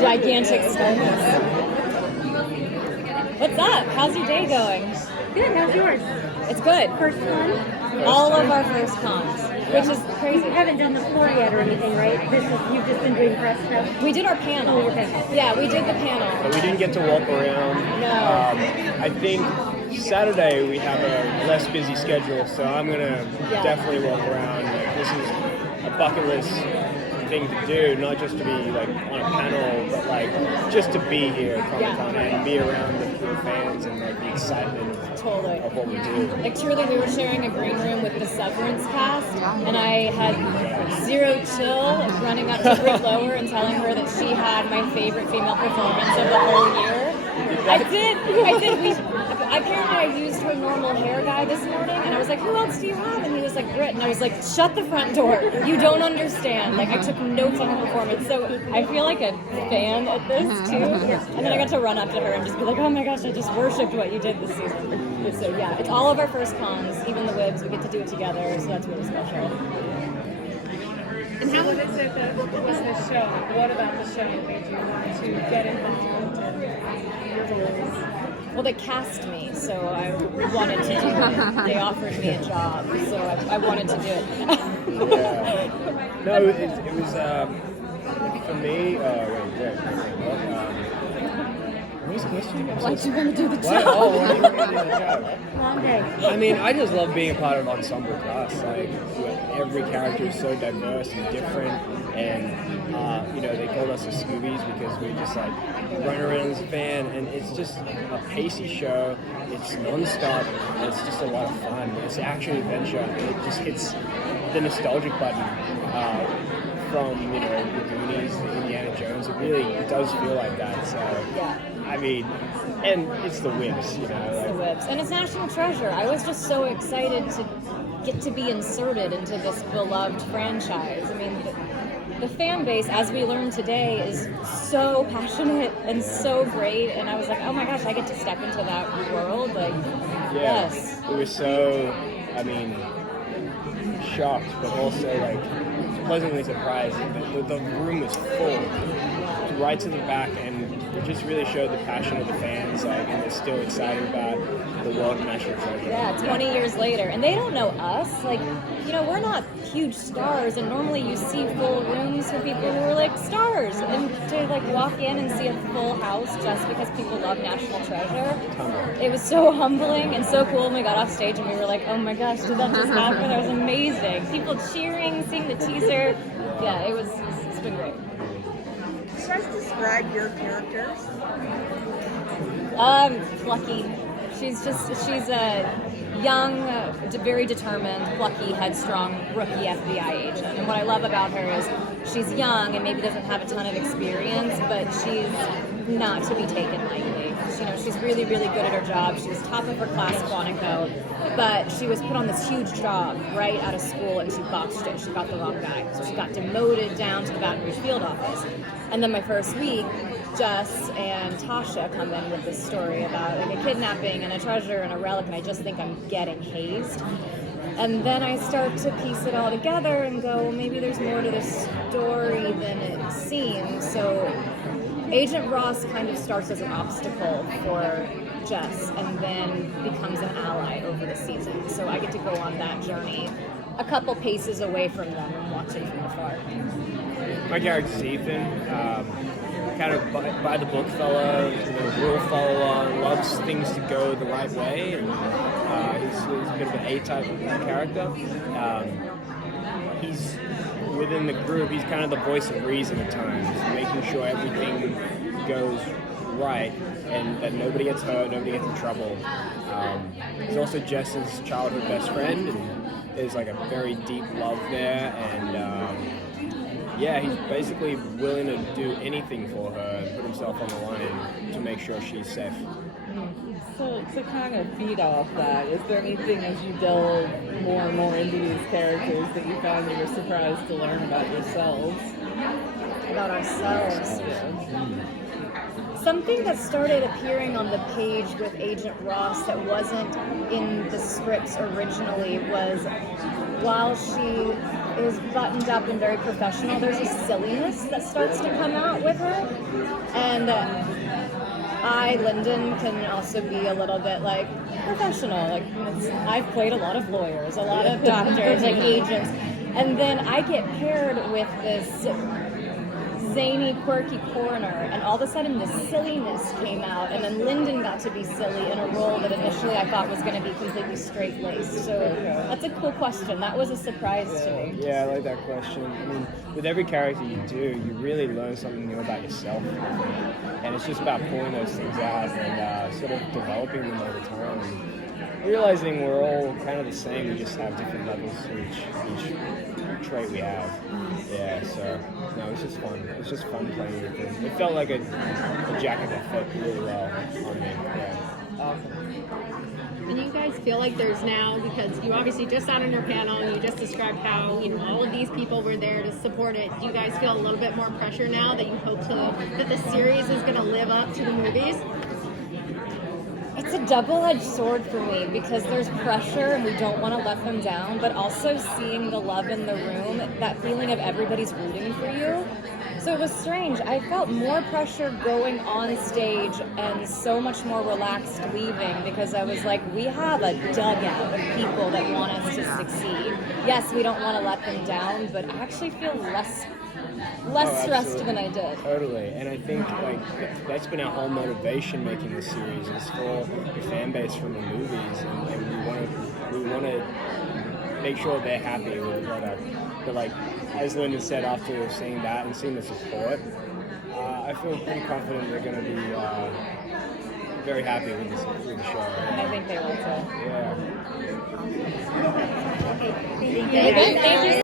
gigantic stillness. What's up? How's your day going? Good, how's yours? It's good. First con? All of our first cons, which is crazy. You haven't done the floor yet or anything, right? You've just been doing press stuff? We did our panel. Oh, your panel. Yeah, we did the panel. But we didn't get to walk around. No. I think Saturday we have a less busy schedule, so I'm gonna definitely walk around. Like, this is a bucket list thing to do, not just to be like on a panel, but like just to be here at Comic-Con and be around the fans and like the excitement of what we do. Like truly, we were sharing a green room with the Severance cast, and I had zero chill running up to Britt Lower and telling her that she had my favorite female performance of the whole year. I did. Apparently I used her normal hair guy this morning, and I was like, who else do you have? And he was like, Britt. And I was like, shut the front door. You don't understand. Like, I took notes on her performance. So I feel like a fan at this, too. And then I got to run up to her and just be like, oh my gosh, I just worshipped what you did this season. So yeah, it's all of our first cons, even the Wibs. We get to do it together, so that's really special. And how was it that was the show? What about the show made you want to get involved in your roles? Well, they cast me, so I wanted to do it. They offered me a job, so I wanted to do it. No, it was for me. What was the question? Why'd you want to do the job? Why do you want to do the job? Long day. I mean, I just love being a part of ensemble cast. Like, every character is so diverse and different, and they called us the Scoobies because we just like run around as a band, and it's just a pacey show. It's non-stop. And it's just a lot of fun. It's action adventure, and it just hits the nostalgic button from the Goonies, the Indiana Jones. It really does feel like that. So I mean, and it's the Wibs, It's the Wibs. And it's National Treasure. I was just so excited to get to be inserted into this beloved franchise. I mean, the fan base, as we learned today, is so passionate and so great. And I was like, oh my gosh, I get to step into that world. Like, yes. We were so, shocked, but also like pleasantly surprised. The room was full, right to the back, and it just really showed the passion of the fans, and they're still excited about the world of National Treasure. Yeah, 20 years later, and they don't know us. Like, we're not huge stars, and normally you see full rooms for people who are like stars, and to like walk in and see a full house just because people love National Treasure, it was so humbling and so cool. When we got off stage and we were like, oh my gosh, did that just happen? It was amazing. People cheering, seeing the teaser. Yeah, it's been great. Can you describe your characters? Plucky. She's a young, very determined, plucky, headstrong rookie FBI agent. And what I love about her is she's young and maybe doesn't have a ton of experience, but she's not to be taken lightly. She's really, really good at her job. She was top of her class at Quantico, but she was put on this huge job right out of school, and she botched it. She got the wrong guy. So she got demoted down to the Baton Rouge field office. And then my first week, Jess and Tasha come in with this story about like a kidnapping and a treasure and a relic, and I just think I'm getting hazed. And then I start to piece it all together and go, well, maybe there's more to this story than it seems. So Agent Ross kind of starts as an obstacle for Jess and then becomes an ally over the season. So I get to go on that journey a couple paces away from them and watching from afar. My character's Ethan. Kind of by the book fellow, rule follower, loves things to go the right way, and he's a bit of an A-type character. He's within the group. He's kind of the voice of reason at times, making sure everything goes right and that nobody gets hurt, nobody gets in trouble. He's also Jess's childhood best friend, and there's like a very deep love there, and he's basically willing to do anything for her and put himself on the line to make sure she's safe. So to kind of feed off that, is there anything as you delve more and more into these characters that you found you were surprised to learn about yourselves? About ourselves. Something that started appearing on the page with Agent Ross that wasn't in the scripts originally was while she is buttoned up and very professional, there's a silliness that starts to come out with her. And Lyndon, can also be a little bit like professional. Like I've played a lot of lawyers, a lot of doctors, like agents, and then I get paired with this zany, quirky coroner, and all of a sudden the silliness came out, and then Lyndon got to be silly in a role that initially I thought was going to be completely straight-laced. So that's a cool question. That was a surprise to me. Yeah, I like that question. I mean, with every character you do, you really learn something new about yourself, and it's just about pulling those things out and sort of developing them over time. And realizing we're all kind of the same, we just have different levels to each trait we have. Yeah, so no, it was just fun. It was just fun playing with it. It felt like a jacket that fit really well on me. Yeah. And you guys feel like there's now, because you obviously just sat on your panel and you just described how all of these people were there to support it. Do you guys feel a little bit more pressure now that you hope that the series is going to live up to the movies? It's a double-edged sword for me because there's pressure and we don't want to let them down, but also seeing the love in the room, that feeling of everybody's rooting for you. So it was strange. I felt more pressure going on stage and so much more relaxed leaving because I was like, we have a dugout of people that want us to succeed. Yes, we don't want to let them down, but I actually feel less stressed than I did. Totally, and I think that's been our whole motivation making the series is for the fan base from the movies, and we want to make sure they're happy with the product. But like as Lyndon said, after seeing that and seeing the support, I feel pretty confident they're going to be very happy with the show. I think they will too. Yeah. Thank you.